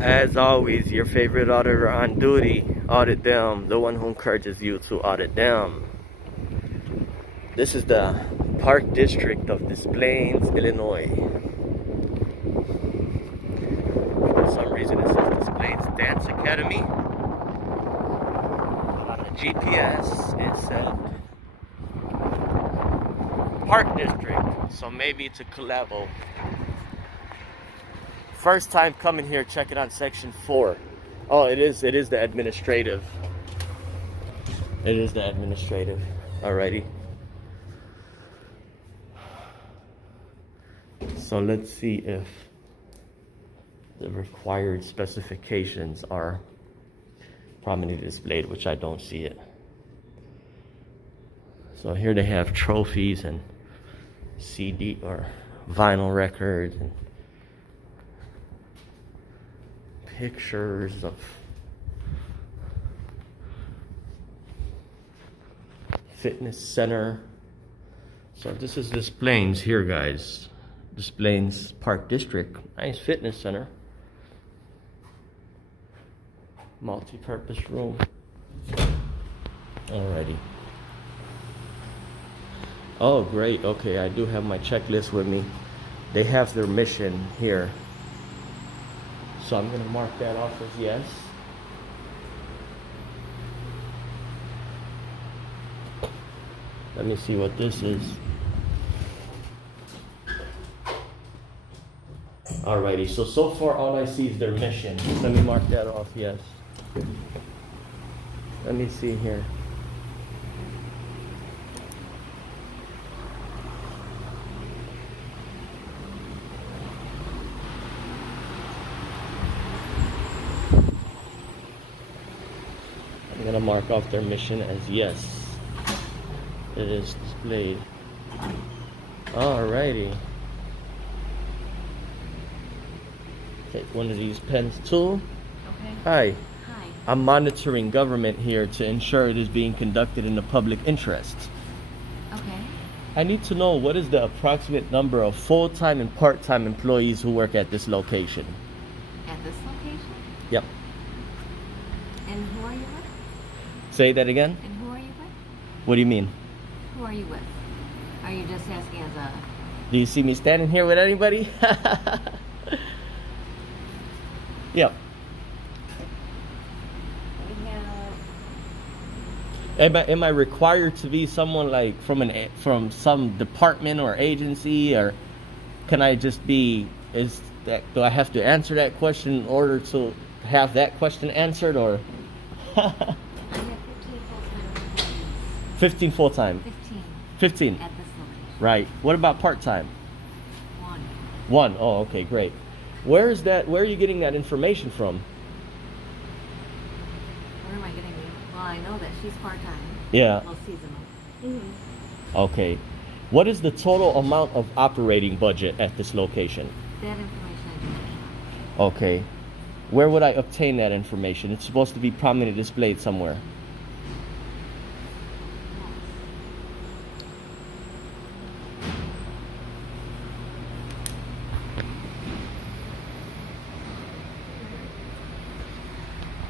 As always, your favorite auditor on duty, audit them, the one who encourages you to audit them. This is the Park District of Des Plaines, Illinois. For some reason it says Des Plaines Dance Academy. On the GPS it said Park District, so maybe it's a collabo. First time coming here, check it on section 4. Oh, it is the administrative. It is the administrative. Alrighty. So let's see if the required specifications are prominently displayed, which I don't see it. So here they have trophies and CD or vinyl records and pictures of fitness center. So this is Des Plaines here, guys. Des Plaines Park District. Nice fitness center. Multi-purpose room. Alrighty. Oh, great. Okay, I do have my checklist with me. They have their mission here. So I'm going to mark that off as yes. Let me see what this is. Alrighty, so far all I see is their mission. Let me mark that off, yes. Let me see here. I'm gonna mark off their mission as yes. It is displayed. Alrighty. Take one of these pens too. Okay. Hi. Hi. I'm monitoring government here to ensure it is being conducted in the public interest. Okay. I need to know what is the approximate number of full-time and part-time employees who work at this location. At this location? Yep. And who are you with? Say that again? And who are you with? What do you mean? Who are you with? Are you just asking as a... Do you see me standing here with anybody? Yep. We have... Am I required to be someone like from some department or agency, or can I just be, do I have to answer that question in order to have that question answered, or? I have 15 full-time employees. 15 full-time? 15. At this location. Right. What about part-time? 1. 1. Oh, okay, great. Where are you getting that information from? Where am I getting it? Well, I know that she's part-time. Yeah. Well, seasonal. Okay. What is the total amount of operating budget at this location? That information I do not have. Okay. Where would I obtain that information? It's supposed to be prominently displayed somewhere.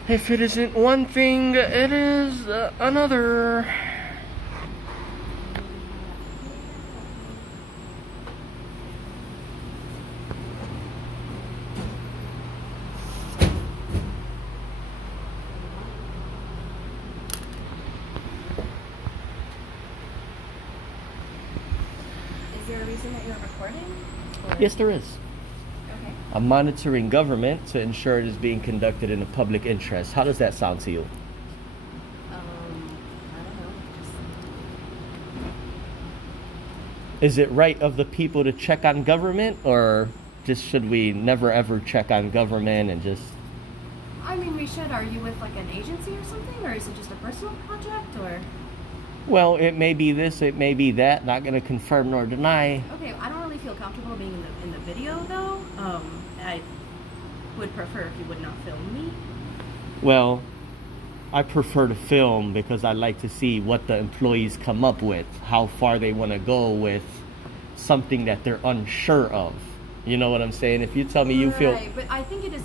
If it isn't one thing, it is another. Is there a reason that you're recording? Or... Yes, there is. Okay. I'm monitoring government to ensure it is being conducted in the public interest. How does that sound to you? I don't know. Is it right of the people to check on government, or just should we never ever check on government and just... I mean, we should. Are you with like an agency or something? Or is it just a personal project? Or... Well, it may be this, it may be that. Not going to confirm nor deny. Okay, I don't really feel comfortable being in the video though. I would prefer if you would not film me. Well, I prefer to film because I like to see what the employees come up with, how far they want to go with something that they're unsure of. You know what I'm saying? If you tell me you feel... Right, but I think it is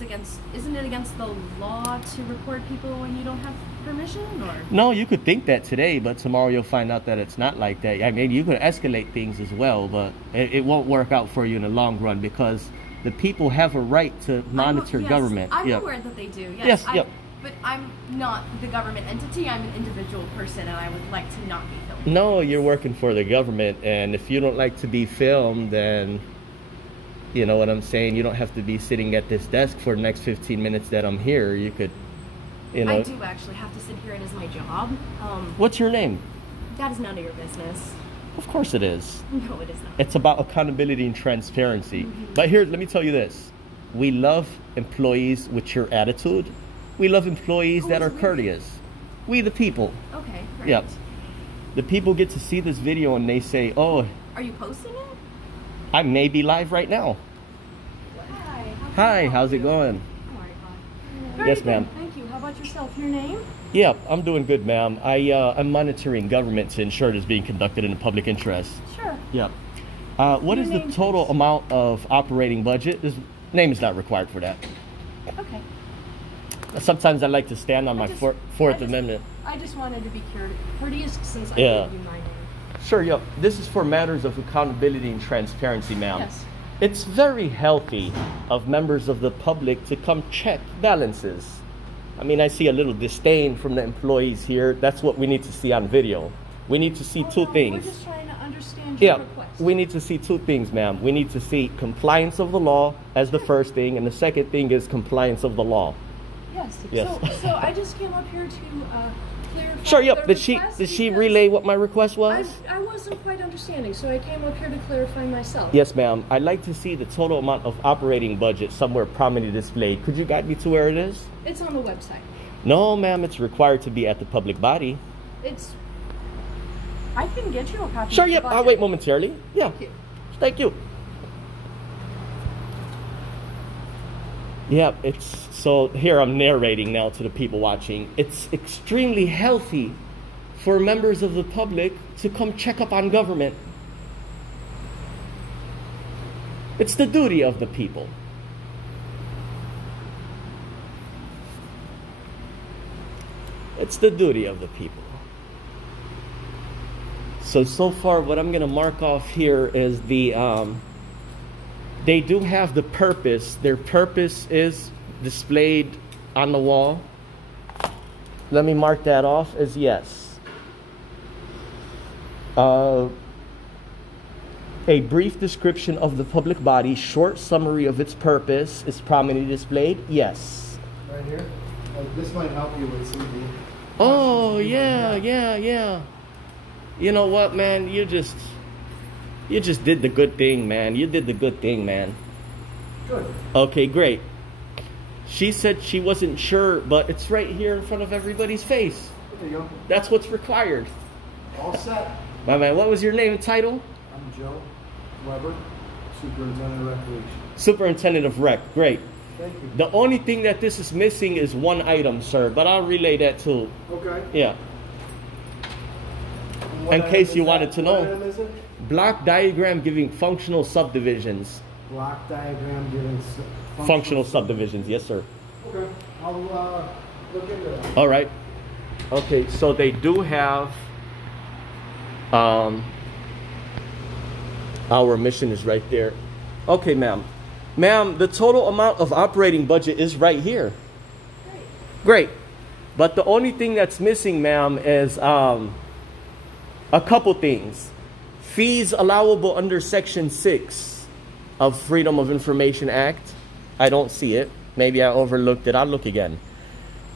isn't it against the law to record people when you don't have permission, or? No, you could think that today, but tomorrow you'll find out that it's not like that. I mean, you could escalate things as well, but it won't work out for you in the long run because the people have a right to monitor government. I'm Yep. aware that they do. Yes, yep. But I'm not the government entity. I'm an individual person, and I would like to not be filmed. No, you're working for the government, and if you don't like to be filmed, then you know what I'm saying? You don't have to be sitting at this desk for the next 15 minutes that I'm here. You could, you know. I do actually have to sit here. It is my job. What's your name? That is none of your business. Of course it is. No, it is not. It's about accountability and transparency. But here, let me tell you this. We love employees with your attitude. We love employees that are courteous. We the people. Okay, great. Yep. The people get to see this video and they say, oh, Are you posting it? I may be live right now. Hi, how's it going? Yes, ma'am. Thank you. How about yourself? Your name? Yeah, I'm doing good, ma'am. I'm monitoring government to ensure it is being conducted in the public interest. Sure. Yeah. What is the name, total please? amount of operating budget? This name is not required for that. Okay. Sometimes I like to stand on my Fourth Amendment. I just wanted to be courteous since I Yeah. gave you my name. Sure, yeah. This is for matters of accountability and transparency, ma'am. Yes. It's very healthy of members of the public to come check balances. I mean, I see a little disdain from the employees here. That's what we need to see on video. We need to see two things. We're just trying to understand your request. We need to see two things, ma'am. We need to see compliance of the law as the first thing, and the second thing is compliance of the law. Yes. Yes. So I just came up here to clarify. Sure, yep. the Did she request relay what my request was? I wasn't quite understanding, so I came up here to clarify myself. Yes, ma'am. I'd like to see the total amount of operating budget somewhere prominently displayed. Could you guide me to where it is? It's on the website. No, ma'am. It's required to be at the public body. It's. I can get you a copy. Sure, of the yep. I'll budget. wait momentarily. Yeah. Thank you. Thank you. Yeah, it's so here I'm narrating now to the people watching. It's extremely healthy for members of the public to come check up on government. It's the duty of the people. It's the duty of the people. So far what I'm going to mark off here is the they do have the purpose. Their purpose is displayed on the wall. Let me mark that off as yes. A brief description of the public body, short summary of its purpose is prominently displayed. Yes. Right here. This might help you with some of the Oh, questions you might yeah, have. yeah. You know what, man? You just did the good thing, man. You did the good thing, man. Good. Okay, great. She said she wasn't sure, but it's right here in front of everybody's face. There you go. That's what's required. All set. My man, what was your name and title? I'm Joe Weber, Superintendent of Recreation. Superintendent of Rec. Great. Thank you. The only thing that this is missing is one item, sir, but I'll relay that too. Okay. Yeah. What In item case is you that? wanted to What know. item is it? Block diagram giving functional subdivisions. Block diagram giving Functional subdivisions, yes, sir. Okay. I'll look into that. All right. Okay, so they do have our mission is right there. Okay, ma'am. Ma'am, the total amount of operating budget is right here. Great. But the only thing that's missing, ma'am, is a couple things. Fees allowable under Section 6 of Freedom of Information Act. I don't see it. Maybe I overlooked it. I'll look again.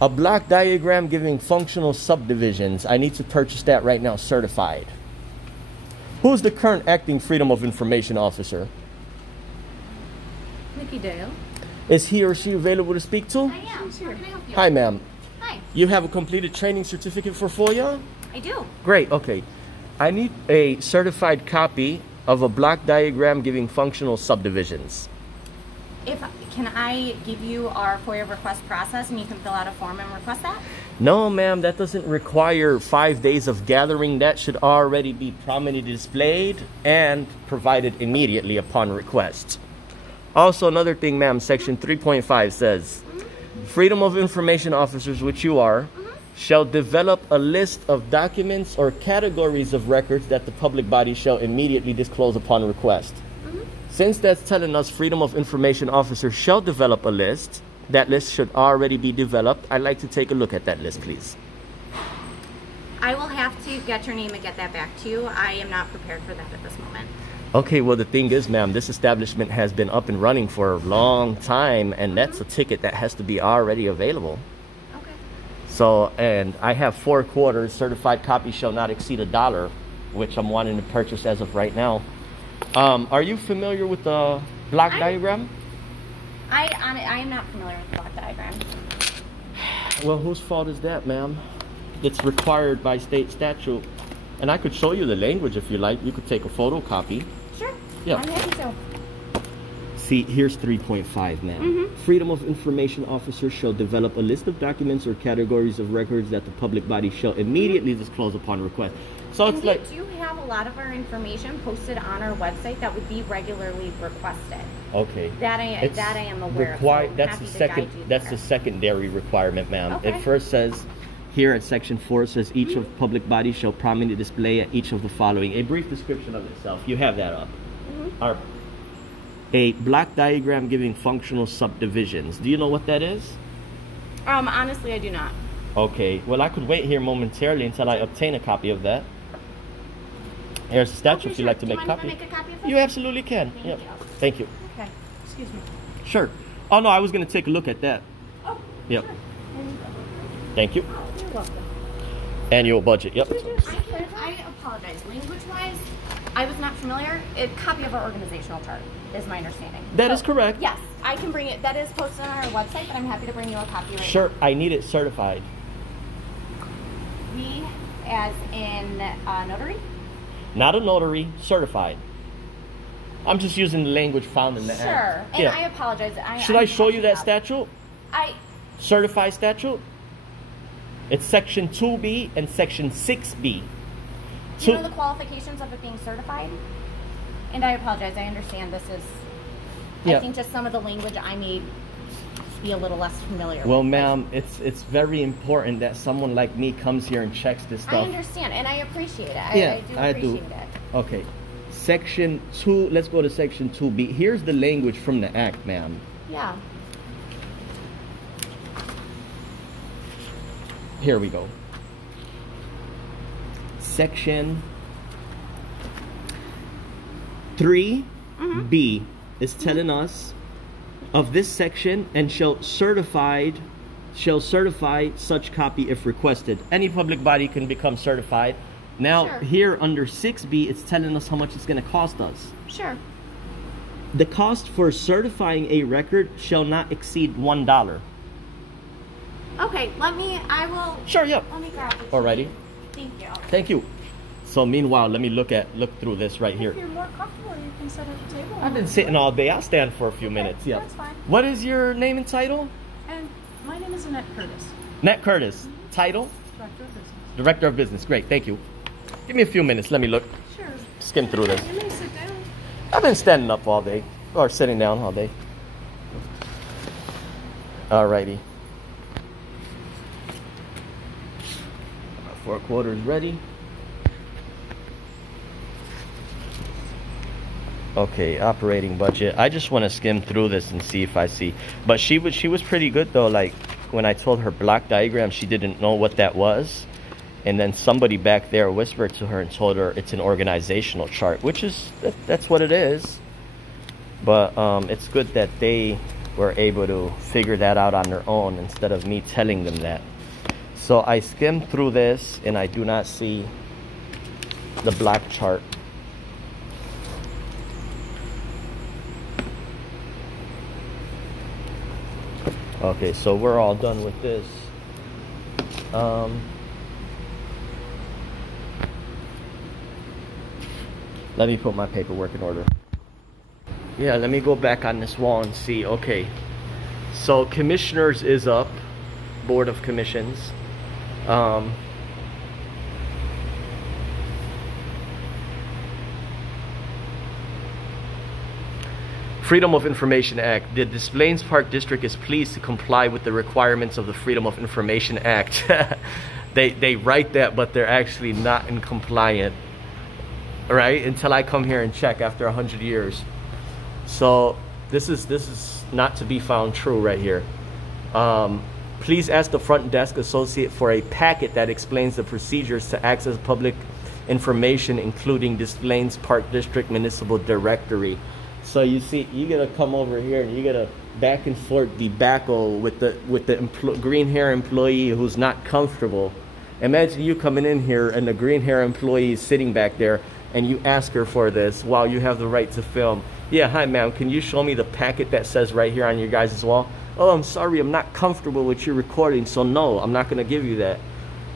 A block diagram giving functional subdivisions. I need to purchase that right now, certified. Who's the current acting Freedom of Information Officer? Nikki Dale. Is he or she available to speak to? I am. How can I help you? Hi, ma'am. Hi. You have a completed training certificate for FOIA? I do. Great, okay. I need a certified copy of a block diagram giving functional subdivisions. Can I give you our FOIA request process and you can fill out a form and request that? No, ma'am, that doesn't require 5 days of gathering. That should already be prominently displayed and provided immediately upon request. Also, another thing, ma'am, section 3.5 says, freedom of information officers, which you are, shall develop a list of documents or categories of records that the public body shall immediately disclose upon request. Since that's telling us freedom of information officers shall develop a list, that list should already be developed. I'd like to take a look at that list, please. I will have to get your name and get that back to you. I am not prepared for that at this moment. Okay, well, the thing is, ma'am, this establishment has been up and running for a long time, and that's a ticket that has to be already available. Okay. So, and I have 4 quarters, certified copy shall not exceed $1, which I'm wanting to purchase as of right now. Are you familiar with the block diagram? I am not familiar with the block diagram. Well, whose fault is that, ma'am? It's required by state statute. And I could show you the language if you like. You could take a photocopy. Sure. Yeah. I'm happy to. See, here's 3.5, ma'am. Freedom of information officers shall develop a list of documents or categories of records that the public body shall immediately disclose upon request. So And it's we like, do have a lot of our information posted on our website that would be regularly requested. okay. That I am aware of. So I'm That's happy the to second. guide you That's there. the secondary requirement, ma'am. Okay. It first says, here at section 4, it says each of public bodies shall prominently display at each of the following. A brief description of itself. You have that up. Our, a block diagram giving functional subdivisions. Do you know what that is? Honestly, I do not. Okay. Well, I could wait here momentarily until I obtain a copy of that. Here's the statute if you'd like to Do you make a mind if I copy. make a copy of this? You absolutely can. Thank Yep. you. Thank you. Okay. Excuse me. Sure. Oh no, I was gonna take a look at that. Oh. Yep. Sure. Thank you. You're welcome. Annual budget. Yep. I apologize. Language-wise, I was not familiar. A copy of our organizational chart is my understanding. That is correct. Yes, I can bring it. That is posted on our website, but I'm happy to bring you a copy right Sure. I need it certified. now. We, as in notary? Not a notary, certified. I'm just using the language found in the Sure. act. And Yeah. I apologize. Should I show you that statute? I Certified statute? It's section 2B and section 6B. Do you know the qualifications of it being certified? And I apologize. I understand this is. Yeah. I think just some of the language I may be a little less familiar Well, with. ma'am, it's very important that someone like me comes here and checks this I stuff. understand, and I appreciate it. Yeah, I I do do. appreciate it. Okay. Section 2, let's go to section 2B. Here's the language from the act, ma'am. Yeah. Here we go. Section 3B is telling us of this section and shall certify such copy if requested. Any public body can become certified. Now Sure. here under 6B, it's telling us how much it's going to cost us. Sure. The cost for certifying a record shall not exceed $1. Okay. I will. Sure, yeah. Let me grab it. Alrighty. Thank you. Thank you. So meanwhile, let me look through this right here. If you're more comfortable, you can sit at the table. I've been sitting all day. I'll stand for a few minutes. Yeah. That's fine. What is your name and title? And my name is Annette Curtis, Nat Curtis. Title? Director of Business. Director of Business. Great. Thank you. Give me a few minutes. Let me look. Sure. Skim through this. You may sit down. I've been standing up all day. Or sitting down all day. Alrighty. 4 quarters ready. Okay, operating budget. I just want to skim through this and see if I see. But she was pretty good though. Like when I told her block diagram, she didn't know what that was. And then somebody back there whispered to her and told her it's an organizational chart, which is that's what it is. But it's good that they were able to figure that out on their own instead of me telling them that. So I skimmed through this and I do not see the block chart. Okay, so we're all done with this. Let me put my paperwork in order. Yeah, let me go back on this wall and see. Okay, so commissioners is up, Board of Commissions. Freedom of Information Act. The Des Plaines Park District is pleased to comply with the requirements of the Freedom of Information Act. They write that, but they're actually not in compliant, right? Until I come here and check after 100 years. So this is not to be found true right here. Please ask the front desk associate for a packet that explains the procedures to access public information, including Des Plaines Park District Municipal Directory. So you see, you gotta come over here and you gotta back and forth debacle with the green hair employee who's not comfortable. Imagine you coming in here and the green hair employee is sitting back there and you ask her for this while you have the right to film. Yeah, hi ma'am, can you show me the packet that says right here on your guys' wall? Oh, I'm sorry, I'm not comfortable with your recording, so no, I'm not gonna give you that.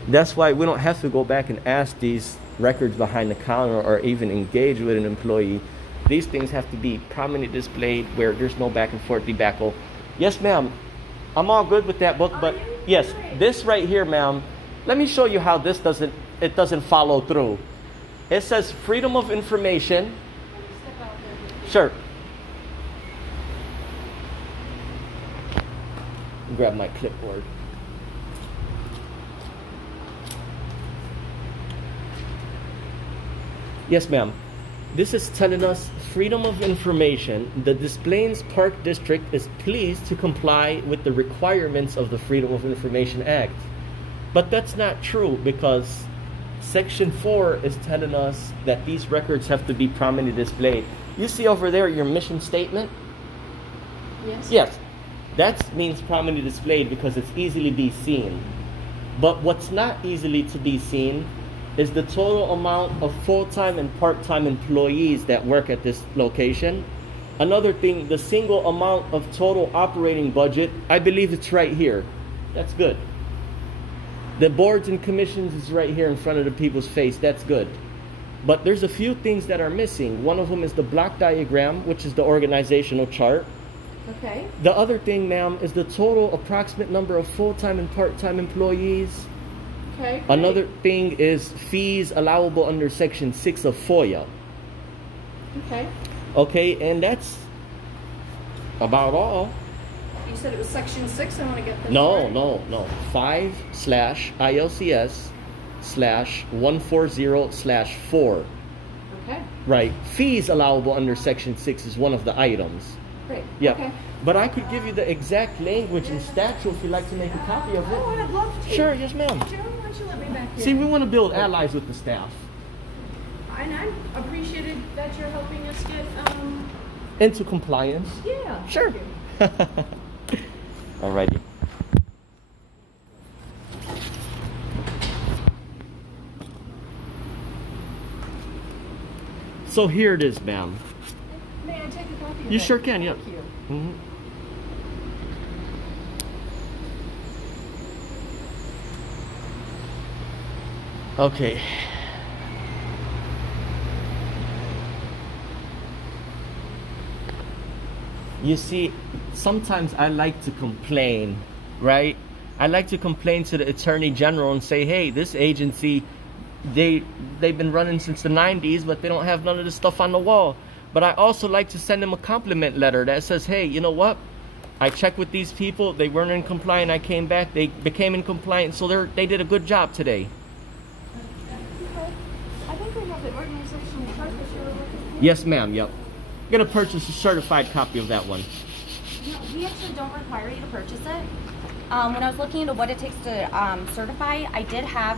That's why we don't have to go back and ask these records behind the counter or even engage with an employee. These things have to be prominently displayed where there's no back and forth debacle. Yes, ma'am, I'm all good with that book, but yes, this right here, ma'am, let me show you how this doesn't follow through. It says freedom of information. Sure. Grab my clipboard. Yes, ma'am. This is telling us freedom of information. The Des Plaines Park District is pleased to comply with the requirements of the Freedom of Information Act. But that's not true, because Section 4 is telling us that these records have to be prominently displayed. You see over there your mission statement? Yes. Yes. That means prominently displayed because it's easily be seen. But what's not easily to be seen is the total amount of full-time and part-time employees that work at this location. Another thing, the single amount of total operating budget, I believe it's right here. That's good. The boards and commissions is right here in front of the people's face. That's good. But there's a few things that are missing. One of them is the block diagram, which is the organizational chart. Okay. The other thing, ma'am, is the total approximate number of full-time and part-time employees. Okay. Another thing is fees allowable under Section 6 of FOIA. Okay. Okay, and that's about all. You said it was Section 6. I want to get this. No, right. no. 5/ILCS/140/4. Okay. Right. Fees allowable under Section 6 is one of the items. Great. Yeah. Okay. But I could give you the exact language and statute if you'd like to make a copy of Oh, it. I'd love to. Sure, yes, ma'am. Joe, why don't you let me back here? See, we want to build allies with the staff. And I'm appreciated that you're helping us get, Into compliance. yeah. Sure. Thank you. Alrighty. So here it is, ma'am. May I take a copy of You that? sure can, yeah. Thank you. Mhm. Okay. You see, sometimes I like to complain, right? I like to complain to the Attorney General and say, hey, this agency, they've been running since the 90s, but they don't have none of this stuff on the wall. But I also like to send them a compliment letter that says, hey, you know what? I checked with these people, they weren't in compliance, I came back, they became in compliance, so they did a good job today. Okay. I think we have the organizational chart that you were looking for. Yes, ma'am, yep. I'm gonna purchase a certified copy of that one. No, we actually don't require you to purchase it. When I was looking into what it takes to certify,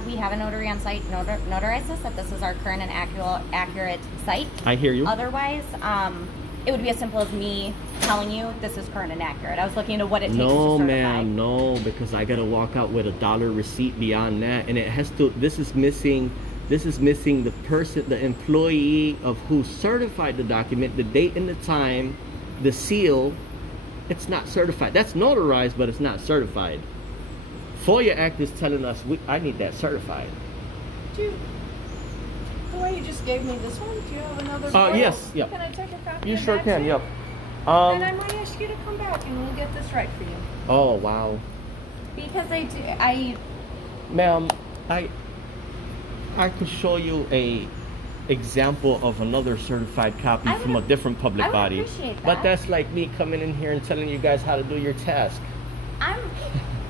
we have a notary on site notarize this, that this is our current and accurate site. I hear you. Otherwise, it would be as simple as me telling you this is current and accurate. I was looking into what it takes to No, certify. ma'am, no, because I gotta walk out with $1 receipt beyond that, and it has to. This is missing the person, the employee of who certified the document, the date and the time, the seal. It's not certified. That's notarized, but it's not certified. FOIA Act is telling us I need that certified. The way you just gave me this one, do you have another? Yes, yep. Can I take a copy? You of sure that can, too? yep. And I might ask you to come back and we'll get this right for you. Oh wow, Because ma'am, I could show you a example of another certified copy I would- from a different public I would body. appreciate But that. that's like me coming in here and telling you guys how to do your task.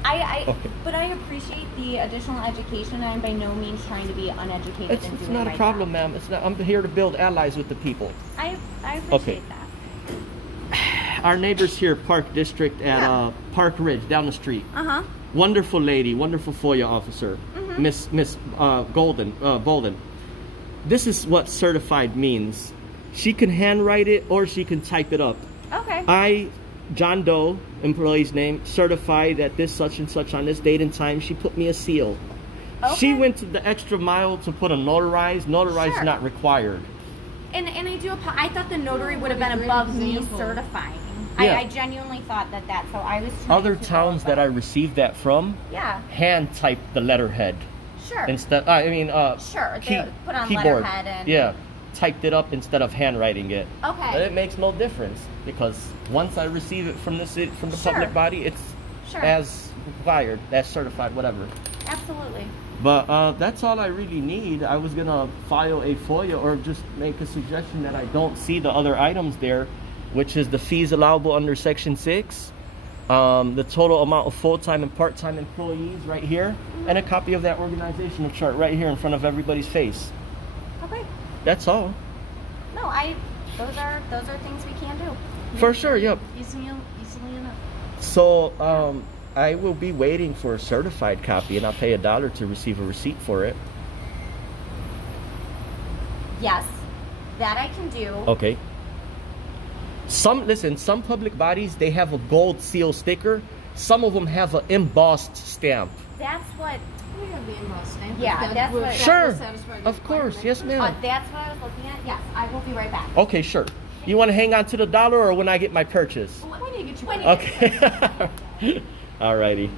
Okay. But I appreciate the additional education. I'm by no means trying to be uneducated It's in doing not my a problem, job. ma'am. It's not. I'm here to build allies with the people. I appreciate Okay. that. Our neighbors here, Park District at Yeah. Park Ridge, down the street. Uh-huh. Wonderful lady, wonderful FOIA officer, Mm-hmm. Miss Bolden. This is what certified means. She can handwrite it or she can type it up. Okay. I, John Doe, employee's name, certified that this such and such on this date and time. She put me a seal. She Okay. went to the extra mile to put a notarized. Notarized Sure. not required. And I thought the notary would have been above me certifying. Yeah. I genuinely thought that, so I was trying Other to go towns that I above. received that from Yeah, hand typed the letterhead sure. instead. Sure, they put on keyboard. letterhead and- Yeah, typed it up instead of handwriting it. Okay. But it makes no difference because once I receive it from the Sure. public body, it's Sure. as required, as certified, whatever. Absolutely. But that's all I really need. I was gonna file a FOIA or just make a suggestion that I don't see the other items there, which is the fees allowable under Section 6, the total amount of full-time and part-time employees right here, and a copy of that organizational chart right here in front of everybody's face. Okay. That's all. No, those are things we can do. For sure, yep. Easily enough. So I will be waiting for a certified copy, and I'll pay $1 to receive a receipt for it. Yes, that I can do. Okay. Some public bodies, they have a gold seal sticker. Some of them have an embossed stamp. That's what. We have the embossed stamp. Yeah, If that's will- what- that Sure, will satisfy the of course, requirement. yes ma'am. That's what I was looking at. Yes, I will be right back. Okay, sure. You want to hang on to the $1 or when I get my purchase? When you get your When you- Okay. Alrighty.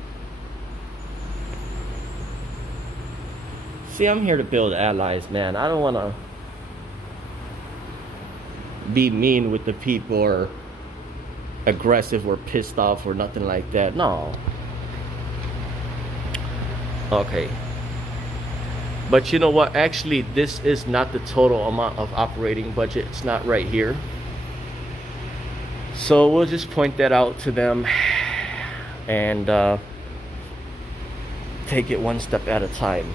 See, I'm here to build allies, man. I don't want to be mean with the people or aggressive or pissed off or nothing like that. No. Okay. But you know what? Actually, this is not the total amount of operating budget. It's not right here. So we'll just point that out to them and take it one step at a time.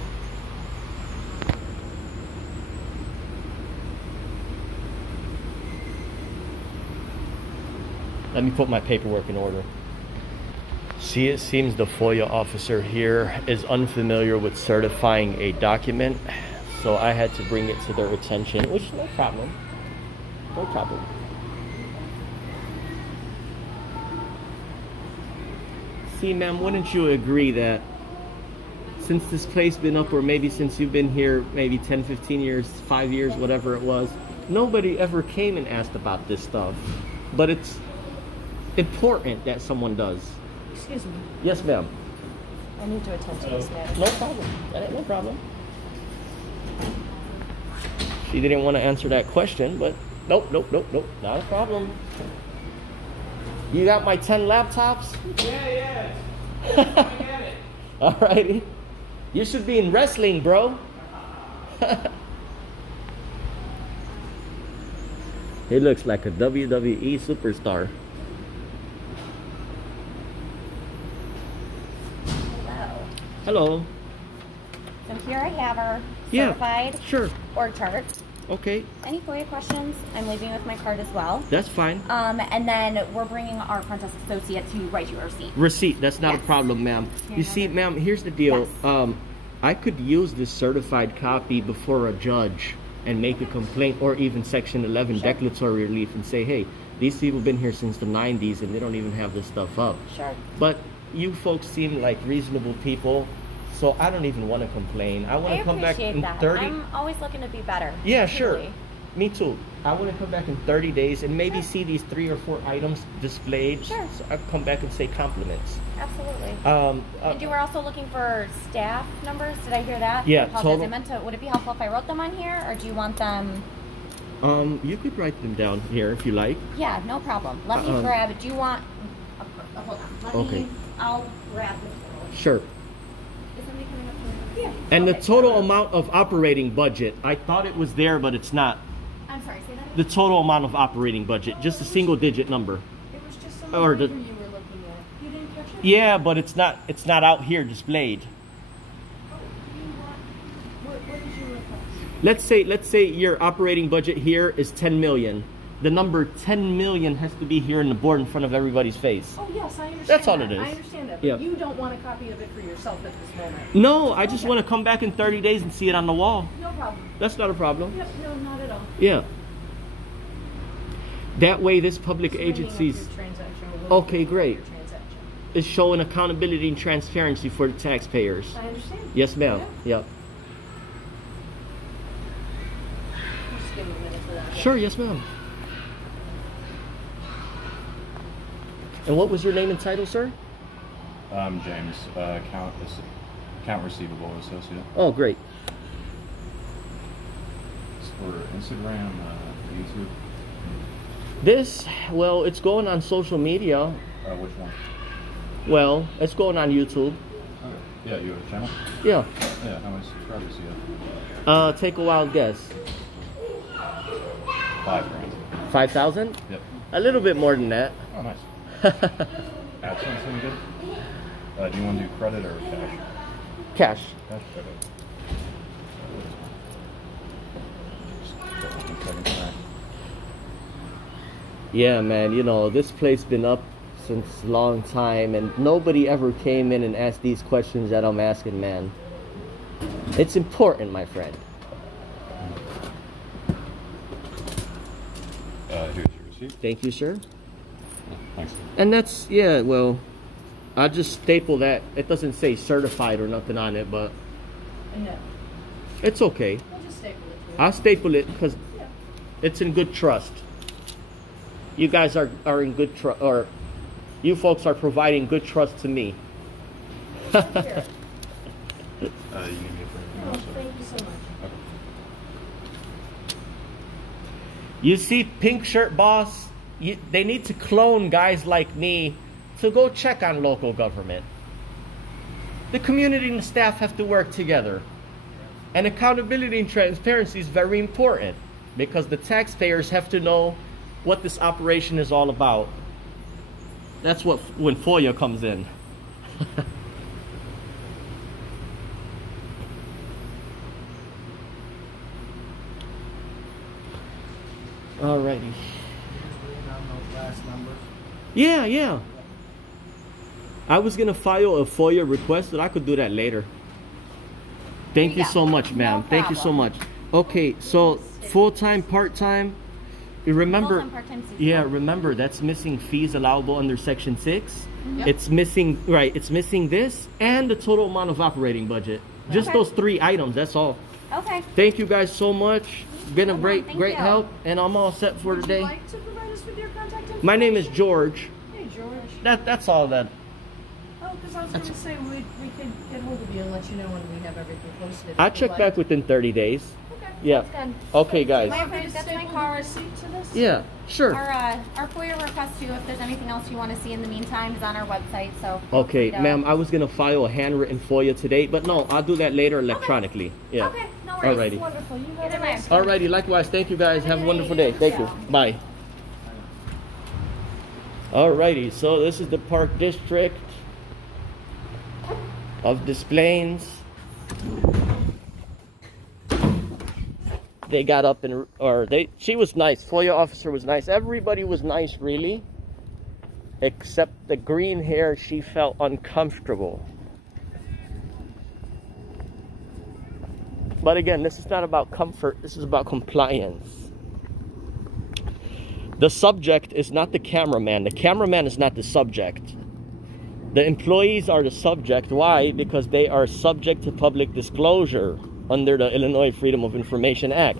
Let me put my paperwork in order. See, it seems the FOIA officer here is unfamiliar with certifying a document, so I had to bring it to their attention, which no problem. No problem. See, ma'am, wouldn't you agree that since this place been up, or maybe since you've been here maybe 10, 15 years, 5 years, whatever it was, nobody ever came and asked about this stuff. But it's important that someone does. Excuse me. Yes, ma'am. I need to attend to this matter. No problem. That ain't no problem. She didn't want to answer that question, but nope. Not a problem. You got my 10 laptops? Yeah. I get it. Alrighty. You should be in wrestling, bro. He looks like a WWE superstar. Hello. Hello. So here I have our Yeah. certified Sure. org chart. Okay. Any FOIA questions? I'm leaving with my card as well. That's fine. And then we're bringing our front desk associate to write you a receipt. Receipt. That's not a Yes. problem, ma'am. Here, You see, another. ma'am, here's the deal. Yes. I could use this certified copy before a judge and make a complaint, or even Section 11 Sure. declaratory relief, and say, hey, these people been here since the 90s and they don't even have this stuff up. Sure. But you folks seem like reasonable people, so I don't even want to complain. I want I to come back appreciate in that. 30. I'm always looking to be better. Yeah, sure. truly. Me too. I want to come back in 30 days and maybe see these 3 or 4 items displayed. Sure. So I come back and say compliments. Absolutely. And And you were also looking for staff numbers. Did I hear that? Yeah, I apologize. total- I meant to. Would it be helpful if I wrote them on here, or do you want them? you could write them down here if you like. Yeah, no problem. Let me grab it. Do you want? Hold on. Let Okay. me. I'll grab this. Sure. Is somebody coming up to me? Yeah. And the Okay. total amount of operating budget, I thought it was there, but it's not. I'm sorry, say that The again? total amount of operating budget, just a single digit number. It was just some Or figure the- you were looking at. You didn't catch it? Yeah, but it's not out here displayed. What did you request? Let's say your operating budget here is 10 million. The number 10 million has to be here in the board in front of everybody's face. Oh, yes, I understand. That's all that. it is. I understand that. But Yeah. you don't want a copy of it for yourself at this moment. No, I just Okay. want to come back in 30 days and see it on the wall. No problem. That's not a problem. Yep, no, not at all. Yeah. That way this public Just bringing up agencies your transaction. We're Okay, looking for great. your transaction. is showing accountability and transparency for the taxpayers. I understand. Yes, ma'am. Yep. Just give me a minute for that. Sure, yes, ma'am. And what was your name and title, sir? I'm James, account receivable associate. Oh, great. It's for Instagram, YouTube. This, well, it's going on social media. Which one? Well, it's going on YouTube. Okay. Yeah, you have a channel? Yeah. Yeah, how many subscribers do you have? Take a wild guess. 5 grand. 5,000? Yep. A little bit more than that. Oh, nice. AdSense any good? Do you want to do credit or cash? Cash. Cash, okay. Just one second here. Yeah, man, you know, this place been up since long time and nobody ever came in and asked these questions that I'm asking, man. It's important, my friend. Here's your receipt. Thank you, sir. Thanks. And that's, yeah, well, I just staple that. It doesn't say certified or nothing on it, but Yeah. it's okay. We'll just staple it to it. I'll staple it because Yeah. it's in good trust. You guys are in good trust, or you folks are providing good trust to me. Here. You need me for anything Oh, else? thank you so much. Okay. You see, Pink Shirt Boss, they need to clone guys like me to go check on local government. The community and the staff have to work together. And accountability and transparency is very important because the taxpayers have to know what this operation is all about. That's what when FOIA comes in. Alrighty. Yeah, yeah. I was gonna file a FOIA request, but I could do that later. Thank you Yeah. so much, ma'am. No Thank you so much. problem. Okay, so full-time, part-time. You remember? Full-time, part-time, seasonal. Yeah, remember that's missing fees allowable under Section 6. Yep. It's missing, right? It's missing this and the total amount of operating budget. Just Okay. those 3 items. That's all. Okay. Thank you guys so much. Been a No great, problem. Thank great you. help, and I'm all set for Would today. you like to provide us with your contact information? My name is George. Hey, George. That's all that. Oh, because I was going to say we could get hold of you and let you know when we have everything posted. I'll if you'd check like. back within 30 days. Okay. Yeah. That's good. Okay, guys. Do you want me to That's my staple card. the receipt to this? Yeah, sure. Our FOIA request too, if there's anything else you want to see in the meantime, is on our website. So feel Okay, free to- ma'am, I was gonna file a handwritten FOIA today, but no, I'll do that later electronically. Yeah. Okay, no worries. Alrighty. Wonderful. You have Either a way. nice Alrighty, likewise. Thank you guys. Have a wonderful day. Thank you. Bye. Alrighty, so this is the Park District of Des Plaines. They got up and, she was nice. FOIA officer was nice. Everybody was nice, really. Except the green hair, she felt uncomfortable. But again, this is not about comfort. This is about compliance. The subject is not the cameraman. The cameraman is not the subject. The employees are the subject. Why? Because they are subject to public disclosure under the Illinois Freedom of Information Act.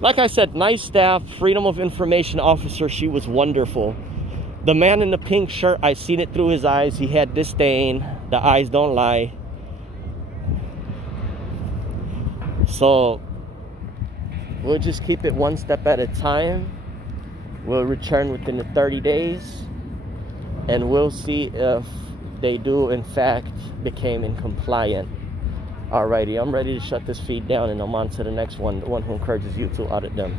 Like I said, nice staff, Freedom of Information officer, she was wonderful. The man in the pink shirt, I seen it through his eyes. He had disdain. The eyes don't lie. So we'll just keep it one step at a time. We'll return within the 30 days and we'll see if they do in fact became incompliant. Alrighty, I'm ready to shut this feed down, and I'm on to the next one, the one who encourages you to audit them.